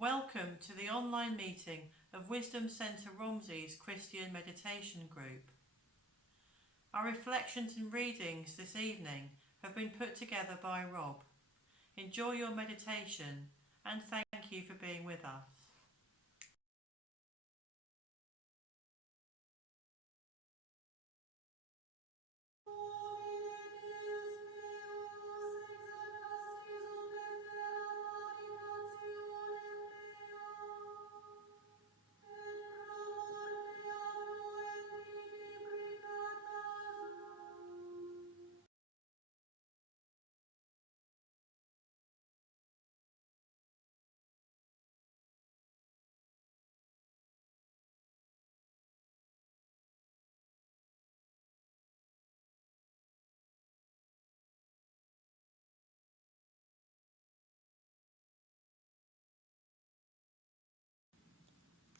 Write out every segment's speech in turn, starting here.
Welcome to the online meeting of Wisdom Centre Romsey's Christian Meditation Group. Our reflections and readings this evening have been put together by Rob. Enjoy your meditation and thank you for being with us.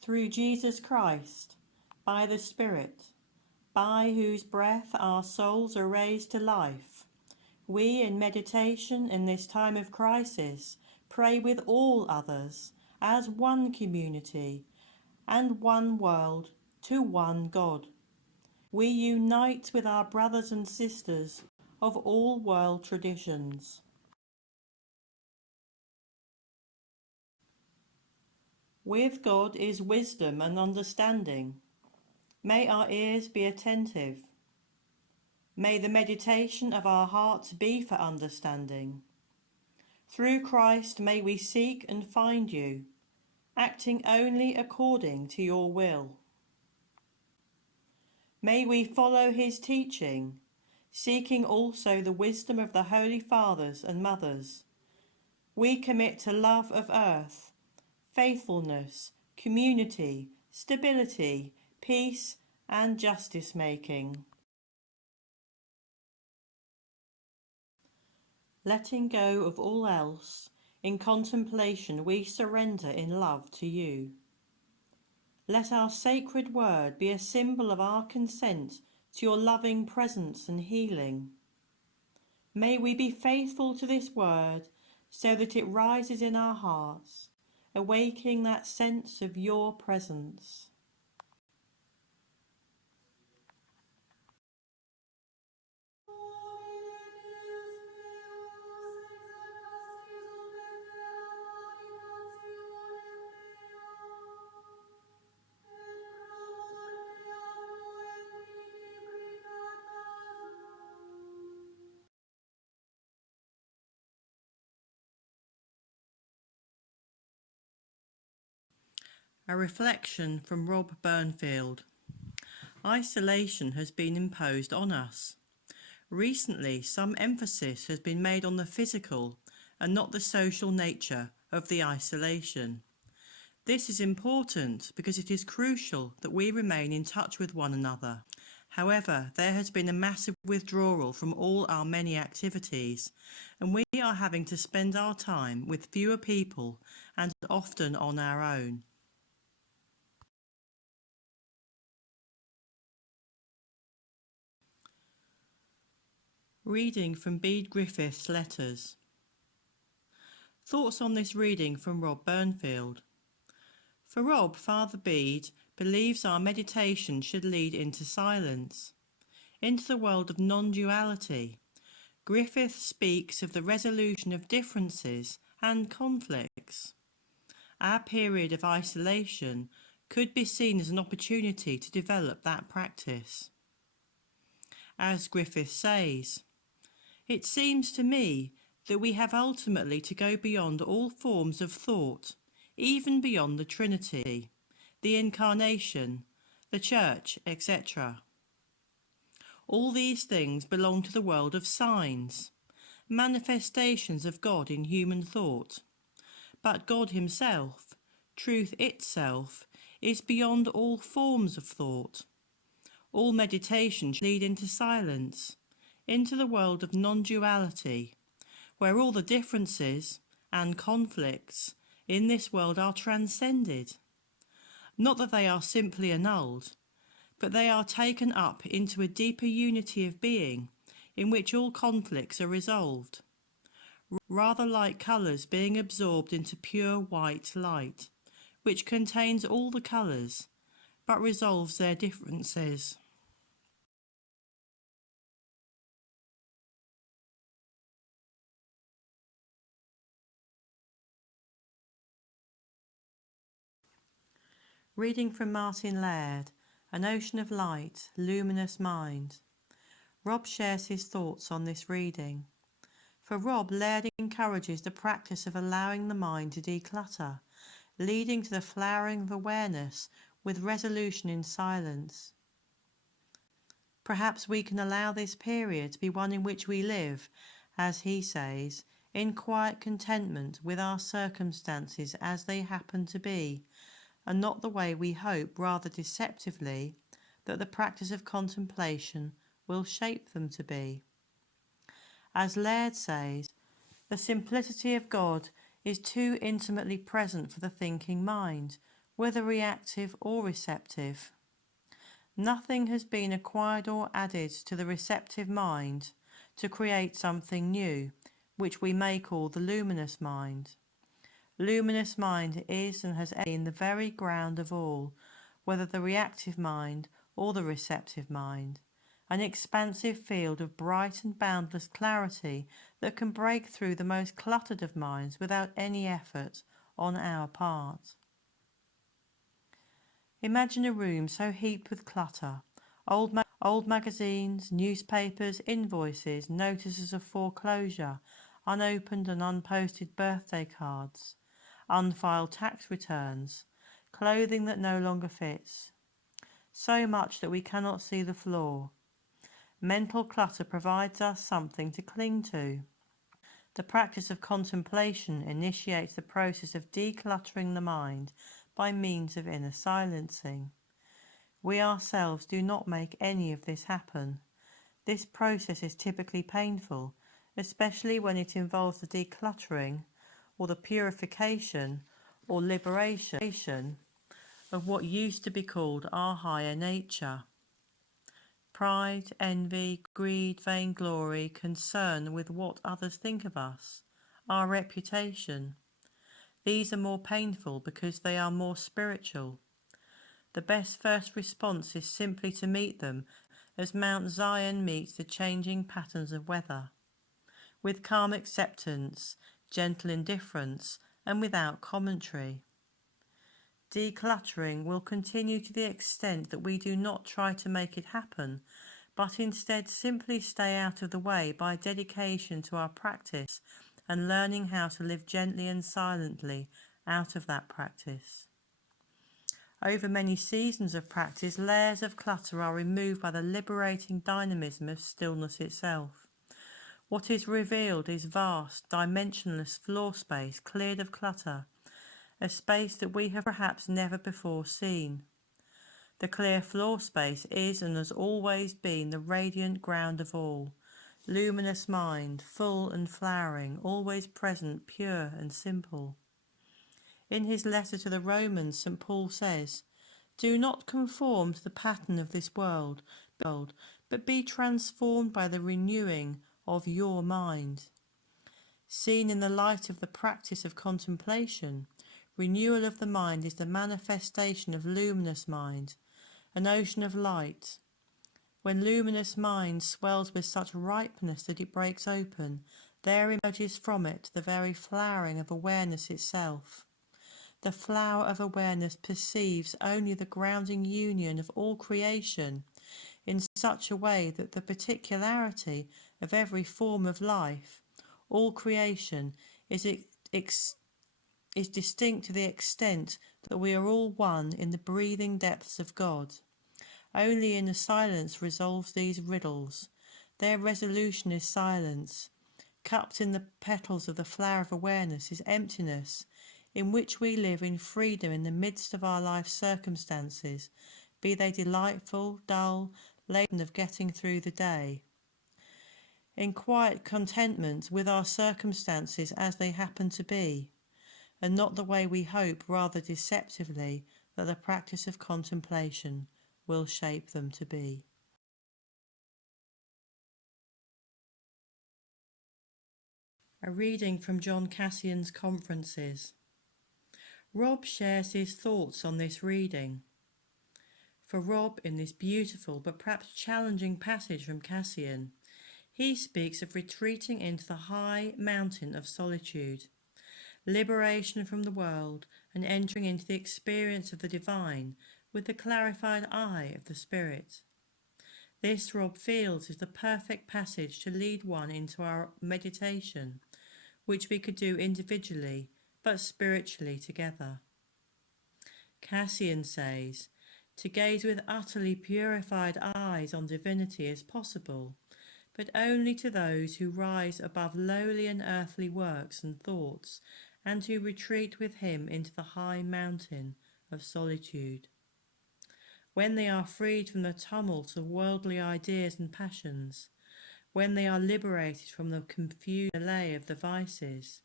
Through Jesus Christ, by the Spirit, by whose breath our souls are raised to life, we in meditation in this time of crisis pray with all others as one community and one world to one God. We unite with our brothers and sisters of all world traditions. With God is wisdom and understanding. May our ears be attentive. May the meditation of our hearts be for understanding. Through Christ may we seek and find you, acting only according to your will. May we follow his teaching, seeking also the wisdom of the Holy Fathers and Mothers. We commit to love of earth, faithfulness, community, stability, peace and justice making. Letting go of all else, in contemplation we surrender in love to you. Let our sacred word be a symbol of our consent to your loving presence and healing. May we be faithful to this word so that it rises in our hearts, awakening that sense of your presence. A reflection from Rob Burnfield. Isolation has been imposed on us. Recently, some emphasis has been made on the physical and not the social nature of the isolation. This is important because it is crucial that we remain in touch with one another. However, there has been a massive withdrawal from all our many activities, and we are having to spend our time with fewer people and often on our own. Reading from Bede Griffiths' letters. Thoughts on this reading from Rob Burnfield. For Rob, Father Bede believes our meditation should lead into silence, into the world of non-duality. Griffith speaks of the resolution of differences and conflicts. Our period of isolation could be seen as an opportunity to develop that practice. As Griffith says, it seems to me that we have ultimately to go beyond all forms of thought, even beyond the Trinity, the Incarnation, the Church, etc. All these things belong to the world of signs, manifestations of God in human thought. But God himself, truth itself, is beyond all forms of thought. All meditation should lead into silence, into the world of non-duality, where all the differences and conflicts in this world are transcended. Not that they are simply annulled, but they are taken up into a deeper unity of being in which all conflicts are resolved. rather like colours being absorbed into pure white light, which contains all the colours, but resolves their differences. Reading from Martin Laird, An Ocean of Light, Luminous Mind. Rob shares his thoughts on this reading. For Rob, Laird encourages the practice of allowing the mind to declutter, leading to the flowering of awareness with resolution in silence. Perhaps we can allow this period to be one in which we live, as he says, in quiet contentment with our circumstances as they happen to be, and not the way we hope, rather deceptively, that the practice of contemplation will shape them to be. As Laird says, the simplicity of God is too intimately present for the thinking mind, whether reactive or receptive. Nothing has been acquired or added to the receptive mind to create something new, which we may call the luminous mind. Luminous mind is and has been the very ground of all, whether the reactive mind or the receptive mind, an expansive field of bright and boundless clarity that can break through the most cluttered of minds without any effort on our part. Imagine a room so heaped with clutter, old magazines, newspapers, invoices, notices of foreclosure, unopened and unposted birthday cards, unfiled tax returns, clothing that no longer fits. So much that we cannot see the floor. Mental clutter provides us something to cling to. The practice of contemplation initiates the process of decluttering the mind by means of inner silencing. We ourselves do not make any of this happen. This process is typically painful, especially when it involves the decluttering or the purification or liberation of what used to be called our higher nature. Pride, envy, greed, vainglory, concern with what others think of us, our reputation. These are more painful because they are more spiritual. The best first response is simply to meet them as Mount Zion meets the changing patterns of weather, with calm acceptance, gentle indifference, and without commentary. Decluttering will continue to the extent that we do not try to make it happen, but instead simply stay out of the way by dedication to our practice and learning how to live gently and silently out of that practice. Over many seasons of practice, layers of clutter are removed by the liberating dynamism of stillness itself. What is revealed is vast, dimensionless floor space cleared of clutter, a space that we have perhaps never before seen. The clear floor space is and has always been the radiant ground of all, luminous mind, full and flowering, always present, pure and simple. In his letter to the Romans, St. Paul says, "Do not conform to the pattern of this world, but be transformed by the renewing of your mind." Seen in the light of the practice of contemplation, renewal of the mind is the manifestation of luminous mind, an ocean of light. When luminous mind swells with such ripeness that it breaks open, there emerges from it the very flowering of awareness itself. The flower of awareness perceives only the grounding union of all creation in such a way that the particularity of every form of life, all creation, is distinct to the extent that we are all one in the breathing depths of God. Only in the silence resolves these riddles. Their resolution is silence. Cupped in the petals of the flower of awareness is emptiness, in which we live in freedom in the midst of our life circumstances, be they delightful, dull, laden of getting through the day. In quiet contentment with our circumstances as they happen to be, and not the way we hope, rather deceptively, that the practice of contemplation will shape them to be. A reading from John Cassian's Conferences. Rob shares his thoughts on this reading. For Rob, in this beautiful but perhaps challenging passage from Cassian, he speaks of retreating into the high mountain of solitude, liberation from the world, and entering into the experience of the divine with the clarified eye of the Spirit. This, Rob feels, is the perfect passage to lead one into our meditation, which we could do individually but spiritually together. Cassian says, to gaze with utterly purified eyes on divinity is possible, but only to those who rise above lowly and earthly works and thoughts, and who retreat with him into the high mountain of solitude. When they are freed from the tumult of worldly ideas and passions, when they are liberated from the confused delay of the vices,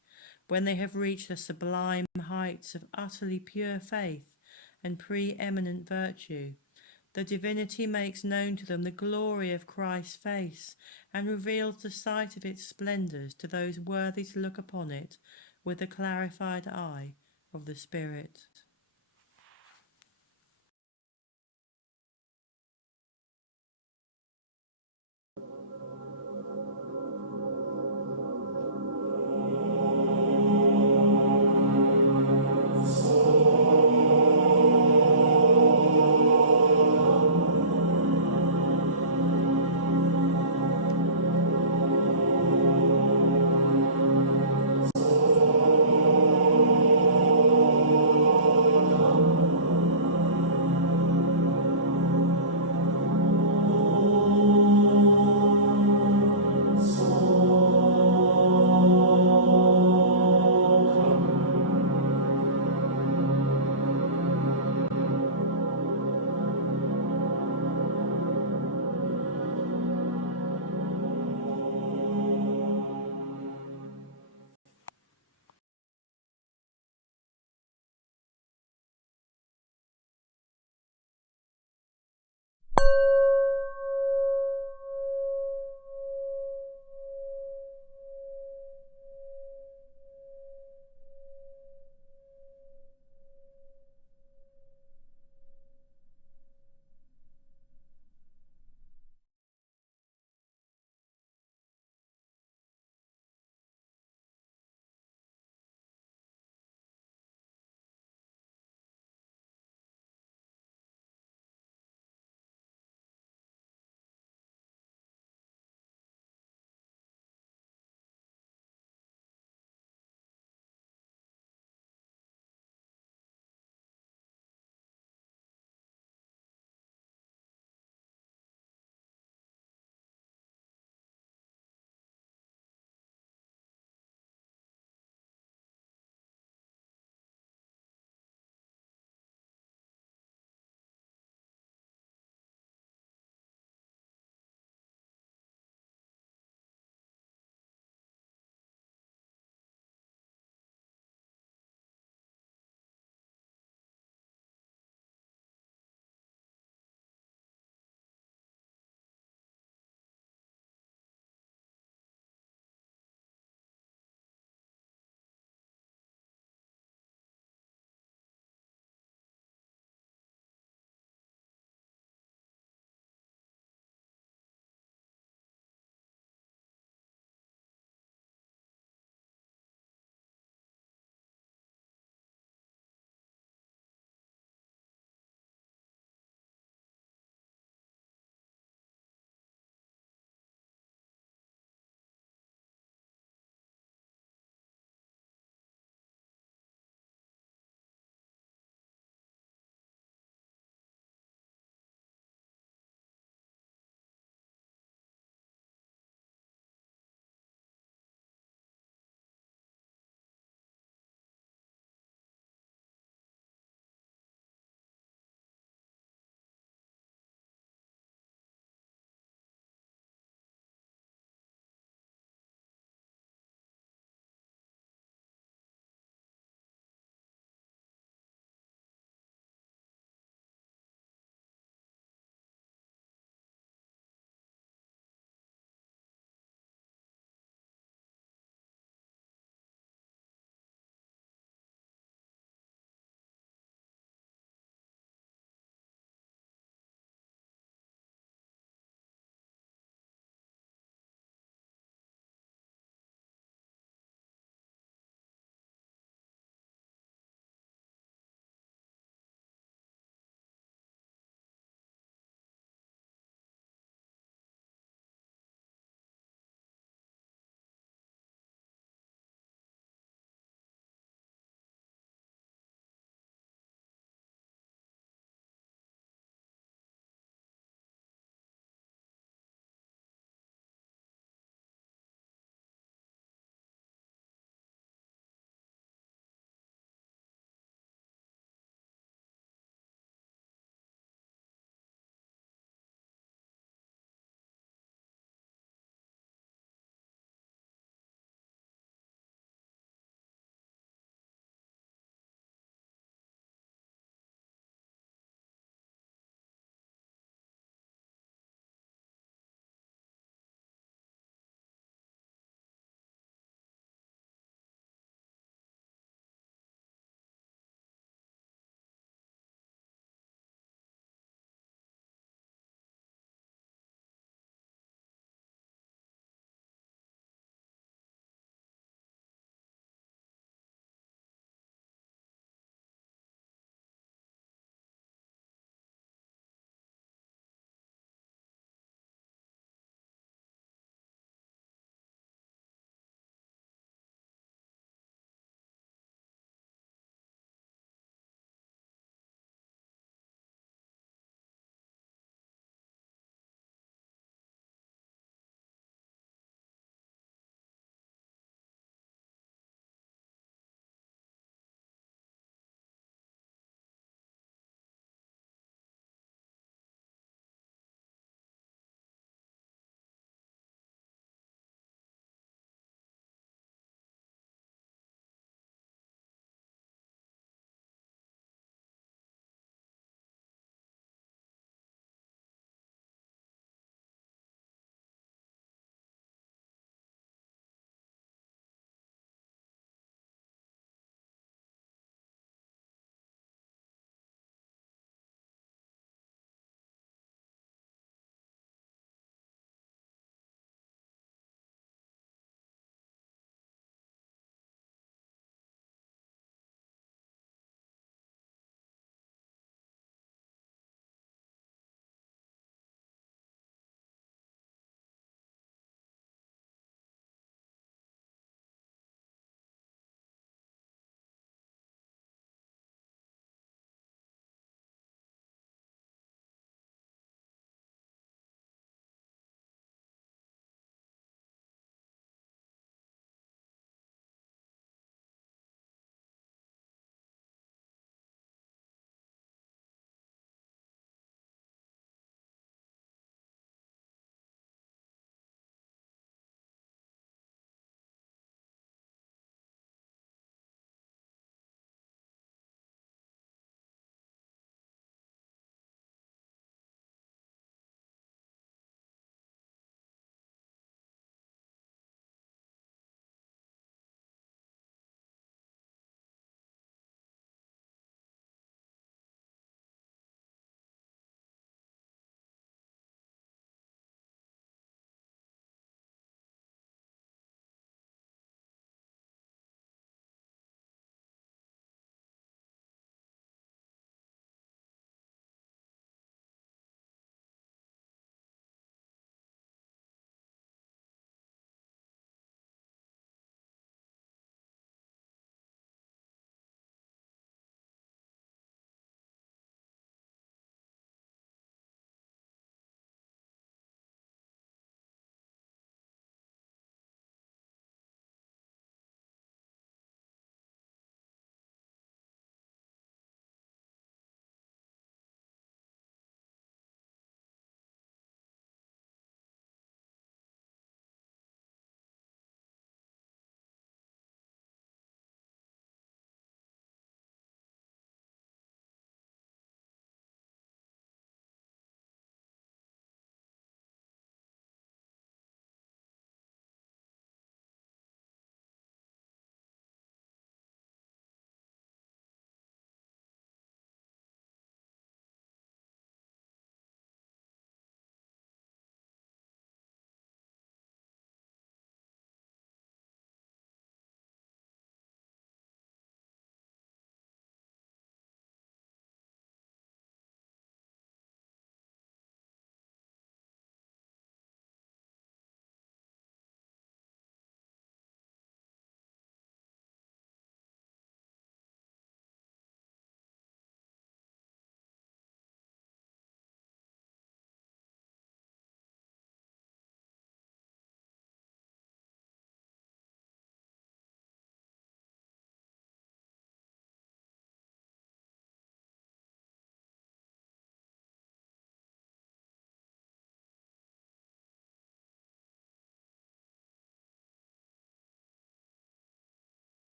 when they have reached the sublime heights of utterly pure faith and preeminent virtue, the divinity makes known to them the glory of Christ's face, and reveals the sight of its splendours to those worthy to look upon it with the clarified eye of the Spirit.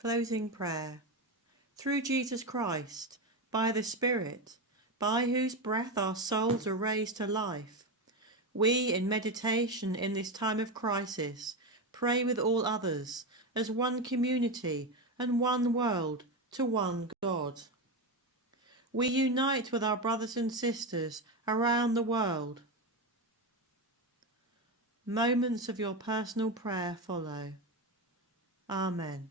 Closing prayer. Through Jesus Christ, by the Spirit, by whose breath our souls are raised to life, we, in meditation in this time of crisis, pray with all others as one community and one world to one God. We unite with our brothers and sisters around the world. Moments of your personal prayer follow. Amen.